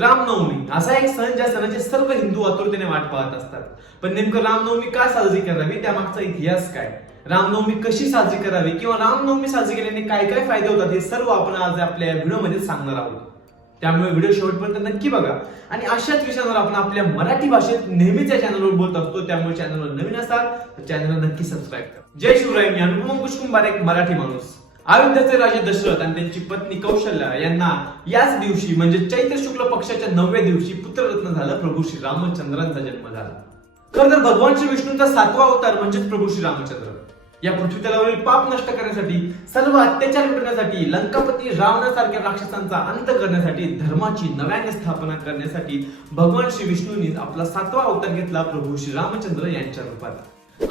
रामनवमी असा एक सण ज्या सणाची सर्व हिंदू आतुरतेने वाट पाहत असतात. पण नेमकं रामनवमी का साजरी करावी, त्यामागचा इतिहास काय, रामनवमी कशी साजरी करावी किंवा रामनवमी साजरी केल्याने काय काय फायदे होतात हे सर्व आपण आज आपल्या व्हिडिओमध्ये सांगणार आहोत. त्यामुळे व्हिडिओ शेवटपर्यंत नक्की बघा. आणि अशाच विषयांवर आपण आपल्या मराठी भाषेत नेहमीच या चॅनलवर बोलत असतो. त्यामुळे चॅनलवर नवीन असाल तर चॅनलला नक्की सबस्क्राईब करा. जय शिवराय. मी अनुपम कुशकुंभार, एक मराठी माणूस. अयोध्याचे राजे दशरथ आणि त्यांची पत्नी कौशल्या यांना याच दिवशी म्हणजे चैत्र शुक्ल पक्षाच्या 9व्या दिवशी पुत्ररत्न झालं प्रभू श्री रामचंद्रांचा जन्म झाला. खरं तर भगवान श्री विष्णूंचा 7वा अवतार म्हणजे प्रभू श्री रामचंद्र. या पृथ्वी तलावरील पाप नष्ट करण्यासाठी, सर्व अत्याचार मिटवण्यासाठी, लंकापती रावणासारख्या राक्षसांचा अंत करण्यासाठी, धर्माची नव्याने स्थापना करण्यासाठी भगवान श्री विष्णूंनी आपला 7वा अवतार घेतला प्रभू श्री रामचंद्र यांच्या रूपात.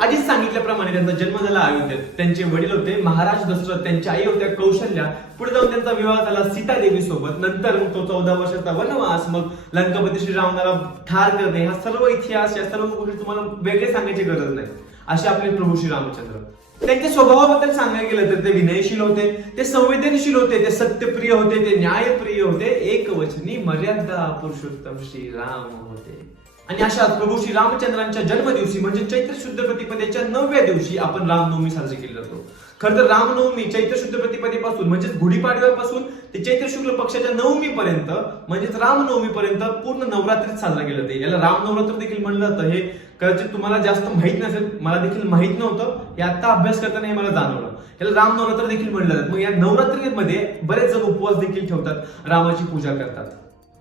आधीच सांगितल्याप्रमाणे त्यांचा जन्म झाला अयोध्येत. त्यांचे वडील होते महाराज दशरथ, त्यांची आई होत्या कौशल्या. पुढे जाऊन त्यांचा विवाह झाला सीता देवी सोबत. नंतर मग तो 14 वर्षाचा वनवास, मग लंकापती श्री रावणाला ठार करणे, हा सर्व इतिहास, या सर्व गोष्टी तुम्हाला वेगळे सांगायची गरज नाही. असे आपले प्रभू श्री रामचंद्र. त्यांच्या स्वभावाबद्दल सांगायला गेलं तर ते विनयशील होते, ते संवेदनशील होते, ते सत्यप्रिय होते, ते न्यायप्रिय होते, एकवचनी मर्यादा पुरुषोत्तम श्री राम होते. आणि अशा प्रभू श्री रामचंद्रांच्या जन्मदिवशी म्हणजे चैत्र शुद्ध प्रतिपदेच्या 9व्या दिवशी आपण रामनवमी साजरी केली जातो. खरं तर रामनवमी चैत्र शुद्ध प्रतिपदेपासून म्हणजेच गुढीपाडव्यापासून ते चैत्र शुक्ल पक्षाच्या 9वी पर्यंत म्हणजेच रामनवमी पर्यंत पूर्ण नवरात्रीत साजरा केला जाते. याला रामनवरात्र देखील म्हणलं जातं. हे कदाचित तुम्हाला जास्त माहित नसेल, मला देखील माहित नव्हतं. हे आता अभ्यास करताना हे मला जाणवलं. याला रामनवरात्र देखील म्हणलं जातं. मग या नवरात्रीमध्ये बरेच जण उपवास देखील ठेवतात, रामाची पूजा करतात.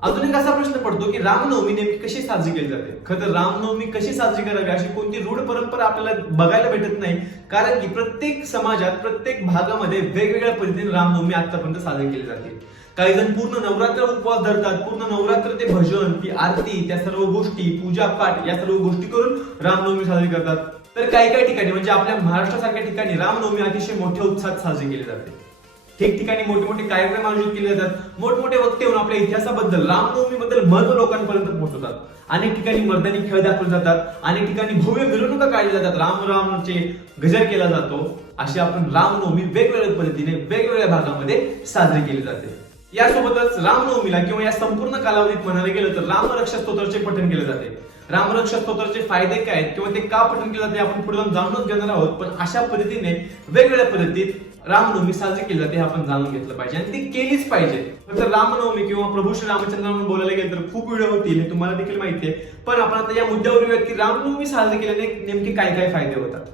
अजून एक असा प्रश्न पडतो की रामनवमी नेमकी कशी साजरी केली जाते. खरं तर रामनवमी कशी साजरी करावी अशी कोणती रूढ परंपरा आपल्याला बघायला भेटत नाही. कारण की प्रत्येक समाजात, प्रत्येक भागामध्ये वेगवेगळ्या पद्धतीने रामनवमी आतापर्यंत साजरी केली जाते. काही जण पूर्ण नवरात्र उपवास धरतात, पूर्ण नवरात्र ते भजन, ती आरती, त्या सर्व गोष्टी, पूजा पाठ, या सर्व गोष्टी करून रामनवमी साजरी करतात. तर काही काही ठिकाणी म्हणजे आपल्या महाराष्ट्रासारख्या ठिकाणी रामनवमी अतिशय मोठ्या उत्साहात साजरी केली जाते. ठिकठिकाणी मोठे मोठे कार्यक्रम आयोजित केले जातात. मोठमोठे वक्ते होऊन आपल्या इतिहासाबद्दल, रामनवमीबद्दल महत्व लोकांपर्यंत पोहोचवतात. अनेक ठिकाणी मर्दानी खेळ दाखवले जातात, अनेक ठिकाणी भव्य मिरवणुका काढल्या जातात, रामचे गजर केला जातो. अशी आपण रामनवमी वेगवेगळ्या पद्धतीने वेगवेगळ्या भागामध्ये साजरी केली जाते. यासोबतच रामनवमीला किंवा या संपूर्ण कालावधीत म्हणायला गेलं तर रामरक्षा स्तोत्राचे पठण केले जाते. रामरक्षा स्तोत्राचे फायदे काय आहेत किंवा ते का पठण केले जाते आपण पुढे जाऊन जाणूनच घेणार आहोत. पण अशा पद्धतीने वेगवेगळ्या पद्धतीत रामनवमी साजरी केली जाते हे आपण जाणून घेतलं पाहिजे आणि ती केलीच पाहिजे. तर रामनवमी किंवा प्रभू श्री रामचंद्रांवर बोलायला गेलं तर खूप व्हिडिओ होतील, हे तुम्हाला देखील माहिती आहे. पण आपण आता या मुद्द्यावर येऊयात की रामनवमी साजरी केल्याने नेमके काय काय फायदे होतात.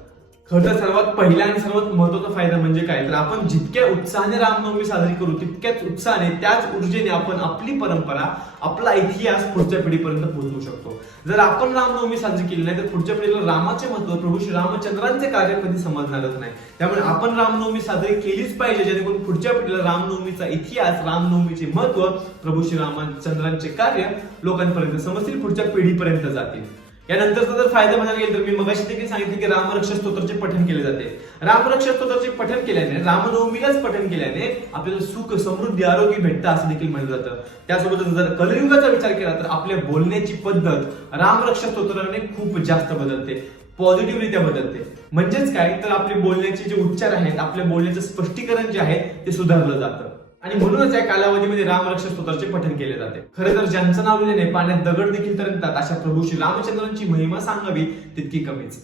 खरं तर सर्वात पहिला आणि सर्वात महत्वाचा फायदा म्हणजे काय, तर आपण जितक्या उत्साहाने रामनवमी साजरी करू तितक्याच उत्साहाने, त्याच ऊर्जेने आपण आपली परंपरा, आपला इतिहास पुढच्या पिढीपर्यंत पोहोचवू शकतो. जर आपण रामनवमी साजरी केली नाही तर पुढच्या पिढीला रामाचे महत्व, प्रभू श्री रामचंद्रांचे कार्य कधी समजणारच नाही. त्यामुळे आपण रामनवमी साजरी केलीच पाहिजे, जेणेकरून पुढच्या पिढीला रामनवमीचा इतिहास, रामनवमीचे महत्व, प्रभू श्री रामचंद्रांचे कार्य लोकांपर्यंत समजतील, पुढच्या पिढीपर्यंत जातील. यानंतरचा जर फायदा म्हणायला गेला तर मी मगाशी देखील सांगितले की रामरक्षा स्तोत्राचे पठण केले जाते. रामरक्षा स्तोत्राचे पठण केल्याने, रामनवमीलाच पठण केल्याने आपल्याला सुख, समृद्धी, आरोग्य भेटतं असं देखील म्हटलं जातं. त्यासोबतच जर कलियुगाचा विचार केला तर आपल्या बोलण्याची पद्धत रामरक्षा स्तोत्राने खूप जास्त बदलते, पॉझिटिव्हरित्या बदलते. म्हणजेच काय, तर आपले बोलण्याचे जे उच्चार आहेत, आपल्या बोलण्याचं स्पष्टीकरण जे आहे ते सुधारलं जातं. आणि म्हणूनच या कालावधीमध्ये रामरक्षा स्तोत्राचे पठण केले जाते. खरं तर ज्यांचं नाव लिहिल्याने पाण्यात दगड देखील तरंगतात, अशा प्रभू श्री रामचंद्रांची महिमा सांगावी तितकी कमीच.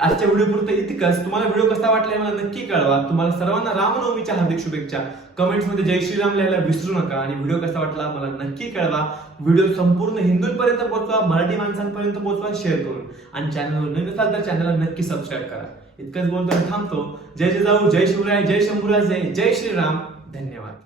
आजच्या व्हिडिओ पुरतं इतकंच. तुम्हाला व्हिडिओ कसा वाटलाय मला नक्की कळवा. तुम्हाला सर्वांना रामनवमीच्या हार्दिक शुभेच्छा. कमेंट्स मध्ये जय श्रीराम लिहायला विसरू नका. आणि व्हिडिओ कसा वाटला मला नक्की कळवा. व्हिडिओ संपूर्ण हिंदूंपर्यंत पोहोचवा, मराठी माणसांपर्यंत पोहोचवा शेअर करून. आणि चॅनलवर नवीन असाल तर चॅनलला नक्की सबस्क्राईब करा. इतकंच बोलतो थांबतो. जय जिजाऊ, जय शिवराय, जय शंभूराज, जय श्रीराम. धन्यवाद.